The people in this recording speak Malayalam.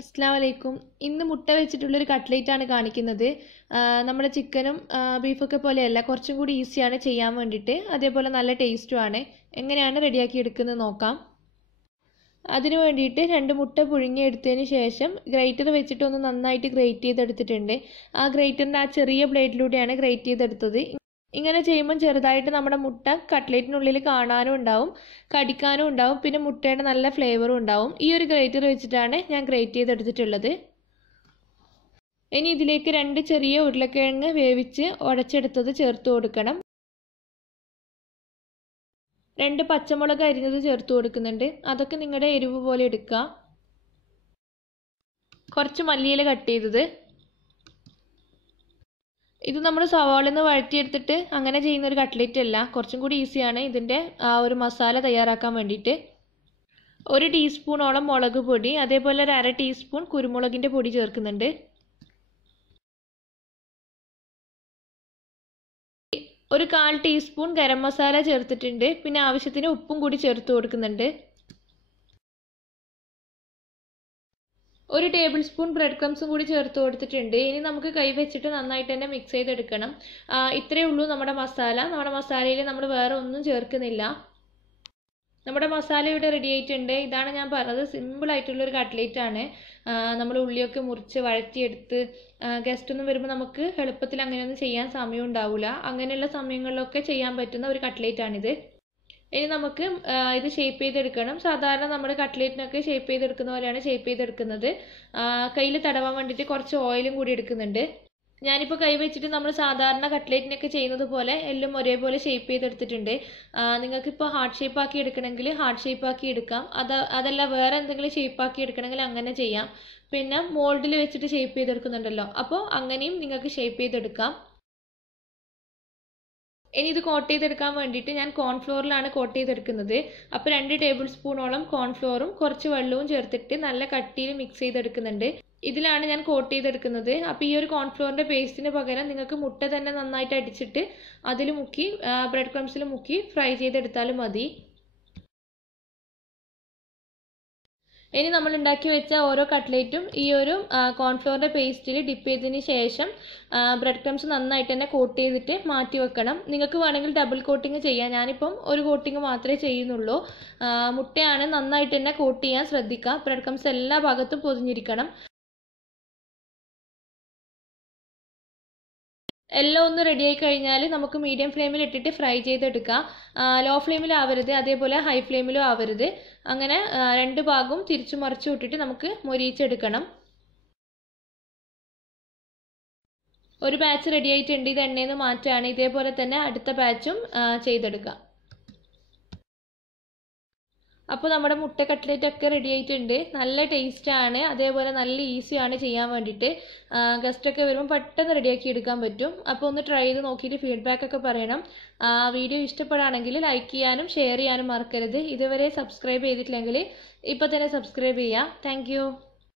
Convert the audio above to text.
അസ്സാം വലൈക്കും ഇന്ന് മുട്ട വെച്ചിട്ടുള്ളൊരു ആണ് കാണിക്കുന്നത്. നമ്മുടെ ചിക്കനും ബീഫൊക്കെ പോലെയല്ല കുറച്ചും കൂടി ഈസിയാണ് ചെയ്യാൻ വേണ്ടിയിട്ട്. അതേപോലെ നല്ല ടേസ്റ്റുമാണ് എങ്ങനെയാണ് റെഡിയാക്കി എടുക്കുന്നത് നോക്കാം. അതിന് വേണ്ടിയിട്ട് രണ്ട് മുട്ട പുഴുങ്ങിയെടുത്തതിന് ശേഷം ഗ്രേറ്റർ വെച്ചിട്ട് ഒന്ന് നന്നായിട്ട് ഗ്രേറ്റ് ചെയ്തെടുത്തിട്ടുണ്ട്. ആ ഗ്രേറ്ററിന്റെ ആ ചെറിയ ബ്ലേഡിലൂടെയാണ് ഗ്രേറ്റ് ചെയ്തെടുത്തത്. ഇങ്ങനെ ചെയ്യുമ്പോൾ ചെറുതായിട്ട് നമ്മുടെ മുട്ട കട്ട്ലേറ്റിനുള്ളിൽ കാണാനും ഉണ്ടാവും കടിക്കാനും ഉണ്ടാവും പിന്നെ മുട്ടയുടെ നല്ല ഫ്ലേവറും ഉണ്ടാവും. ഈ ഒരു ഗ്രേറ്റർ വെച്ചിട്ടാണ് ഞാൻ ഗ്രേറ്റ് ചെയ്തെടുത്തിട്ടുള്ളത്. ഇനി ഇതിലേക്ക് രണ്ട് ചെറിയ ഉരുളക്കിഴങ്ങ് വേവിച്ച് ഉടച്ചെടുത്തത് ചേർത്ത് കൊടുക്കണം. രണ്ട് പച്ചമുളക് അരിഞ്ഞത് ചേർത്ത് കൊടുക്കുന്നുണ്ട്. അതൊക്കെ നിങ്ങളുടെ എരിവ് പോലെ എടുക്കുക. കുറച്ച് മല്ലിയില കട്ട് ചെയ്തത്. ഇത് നമ്മൾ സവാളിൽ നിന്ന് വഴറ്റിയെടുത്തിട്ട് അങ്ങനെ ചെയ്യുന്ന ഒരു കട്ട്ലറ്റ് അല്ല കുറച്ചും കൂടി ഈസിയാണ് ഇതിന്റെ ആ ഒരു മസാല തയ്യാറാക്കാൻ വേണ്ടിയിട്ട്. ഒരു ടീസ്പൂണോളം മുളക് പൊടി അതേപോലെ ഒരു അര ടീസ്പൂൺ കുരുമുളകിന്റെ പൊടി ചേർക്കുന്നുണ്ട്. ഒരു കാൽ ടീസ്പൂൺ ഗരം മസാല ചേർത്തിട്ടുണ്ട്. പിന്നെ ആവശ്യത്തിന് ഉപ്പും കൂടി ചേർത്ത് കൊടുക്കുന്നുണ്ട്. ഒരു ടേബിൾ സ്പൂൺ ബ്രെഡ് ക്രംസും കൂടി ചേർത്ത് കൊടുത്തിട്ടുണ്ട്. ഇനി നമുക്ക് കൈ വെച്ചിട്ട് നന്നായിട്ട് തന്നെ മിക്സ് ചെയ്തെടുക്കണം. ഇത്രയേ ഉള്ളൂ നമ്മുടെ മസാല. നമ്മുടെ മസാലയിൽ നമ്മൾ വേറെ ഒന്നും ചേർക്കുന്നില്ല. നമ്മുടെ മസാല ഇവിടെ റെഡി ആയിട്ടുണ്ട്. ഇതാണ് ഞാൻ പറഞ്ഞത്. സിമ്പിൾ ആയിട്ടുള്ള ഒരു കട്ട്ലേറ്റ് ആണ്. നമ്മൾ ഉള്ളിയൊക്കെ മുറിച്ച് വഴറ്റിയെടുത്ത് ഗസ്റ്റ് ഒന്നും വരുമ്പോൾ നമുക്ക് എളുപ്പത്തിൽ അങ്ങനെയൊന്നും ചെയ്യാൻ സമയം ഉണ്ടാവില്ല അങ്ങനെയുള്ള സമയങ്ങളിലൊക്കെ ചെയ്യാൻ പറ്റുന്ന ഒരു കട്ട്ലേറ്റ് ആണിത്. ഇനി നമുക്ക് ഇത് ഷേപ്പ് ചെയ്തെടുക്കണം. സാധാരണ നമ്മൾ കട്ട്ലേറ്റിനൊക്കെ ഷേപ്പ് ചെയ്തെടുക്കുന്ന പോലെയാണ് ഷേപ്പ് ചെയ്തെടുക്കുന്നത്. കയ്യിൽ തടവാൻ വേണ്ടിയിട്ട് കുറച്ച് ഓയിലും കൂടി എടുക്കുന്നുണ്ട്. ഞാനിപ്പോൾ കൈ വെച്ചിട്ട് നമ്മൾ സാധാരണ കട്ട്ലേറ്റിനൊക്കെ ചെയ്യുന്നത് പോലെ എല്ലാം ഒരേപോലെ ഷേപ്പ് ചെയ്തെടുത്തിട്ടുണ്ട്. നിങ്ങൾക്കിപ്പോൾ ഹാർട്ട് ഷേപ്പ് ആക്കി എടുക്കണമെങ്കിൽ ഹാർട്ട് ഷേപ്പ് ആക്കി എടുക്കാം. അത് അതല്ല വേറെ എന്തെങ്കിലും ഷേപ്പ് ആക്കി എടുക്കണമെങ്കിൽ അങ്ങനെ ചെയ്യാം. പിന്നെ മോൾഡിൽ വെച്ചിട്ട് ഷേപ്പ് ചെയ്തെടുക്കുന്നുണ്ടല്ലോ. അപ്പോൾ അങ്ങനെയും നിങ്ങൾക്ക് ഷേപ്പ് ചെയ്തെടുക്കാം. ഇനി ഇത് കോട്ട് ചെയ്തെടുക്കാൻ വേണ്ടിയിട്ട് ഞാൻ കോൺഫ്ലോറിലാണ് കോട്ട് ചെയ്തെടുക്കുന്നത്. അപ്പോൾ രണ്ട് ടേബിൾ സ്പൂണോളം കോൺഫ്ലോറും കുറച്ച് വെള്ളവും ചേർത്തിട്ട് നല്ല കട്ടിയിൽ മിക്സ് ചെയ്തെടുക്കുന്നുണ്ട്. ഇതിലാണ് ഞാൻ കോട്ട് ചെയ്തെടുക്കുന്നത്. അപ്പോൾ ഈ ഒരു കോൺഫ്ലോറിന്റെ പേസ്റ്റിന് പകരം നിങ്ങൾക്ക് മുട്ട തന്നെ നന്നായിട്ട് അടിച്ചിട്ട് അതിൽ മുക്കി ബ്രെഡ് ക്രംസിൽ മുക്കി ഫ്രൈ ചെയ്തെടുത്താലും മതി. ഇനി നമ്മൾ ഉണ്ടാക്കി വെച്ച ഓരോ കട്ട്ലേറ്റും ഈ ഒരു കോൺഫ്ലോറിന്റെ പേസ്റ്റിൽ ഡിപ്പ് ചെയ്തതിന് ശേഷം ബ്രെഡ് ക്രംസ് നന്നായിട്ട് തന്നെ കോട്ട് ചെയ്തിട്ട് മാറ്റി വെക്കണം. നിങ്ങൾക്ക് വേണമെങ്കിൽ ഡബിൾ കോട്ടിങ് ചെയ്യാം. ഞാനിപ്പം ഒരു കോട്ടിങ് മാത്രമേ ചെയ്യുന്നുള്ളൂ. മുട്ടയാണ് നന്നായിട്ട് തന്നെ കോട്ട് ചെയ്യാൻ ശ്രദ്ധിക്കുക. ബ്രെഡ് ക്രംസ് എല്ലാ ഭാഗത്തും പൊതിഞ്ഞിരിക്കണം. എല്ലാം ഒന്ന് റെഡി ആയി കഴിഞ്ഞാൽ നമുക്ക് മീഡിയം ഫ്ലെയിമിൽ ഇട്ടിട്ട് ഫ്രൈ ചെയ്തെടുക്കാം. ലോ ഫ്ലെയിമിൽ ആവരുത് അതേപോലെ ഹൈ ഫ്ലെയിമിലും ആവരുത്. അങ്ങനെ രണ്ട് ഭാഗവും തിരിച്ചു മറിച്ചു വിട്ടിട്ട് നമുക്ക് മൊരിയിച്ചെടുക്കണം. ഒരു ബാച്ച് റെഡി ആയിട്ടുണ്ട്. ഇത് എണ്ണയിൽ നിന്ന് മാറ്റുകയാണ് ഇതേപോലെ തന്നെ അടുത്ത ബാച്ചും ചെയ്തെടുക്കാം. അപ്പോൾ നമ്മുടെ മുട്ട കട്ട്ലേറ്റ് ഒക്കെ റെഡി ആയിട്ടുണ്ട്. നല്ല ടേസ്റ്റാണ് അതേപോലെ നല്ല ഈസിയാണ് ചെയ്യാൻ വേണ്ടിയിട്ട്. ഗസ്റ്റൊക്കെ വരുമ്പോൾ പെട്ടെന്ന് റെഡിയാക്കി എടുക്കാൻ പറ്റും. അപ്പോൾ ഒന്ന് ട്രൈ ചെയ്ത് നോക്കിയിട്ട് ഫീഡ്ബാക്ക് ഒക്കെ പറയണം. വീഡിയോ ഇഷ്ടപ്പെടുകയാണെങ്കിൽ ലൈക്ക് ചെയ്യാനും ഷെയർ ചെയ്യാനും മറക്കരുത്. ഇതുവരെ സബ്സ്ക്രൈബ് ചെയ്തിട്ടില്ലെങ്കിൽ ഇപ്പോൾ തന്നെ സബ്സ്ക്രൈബ് ചെയ്യുക താങ്ക്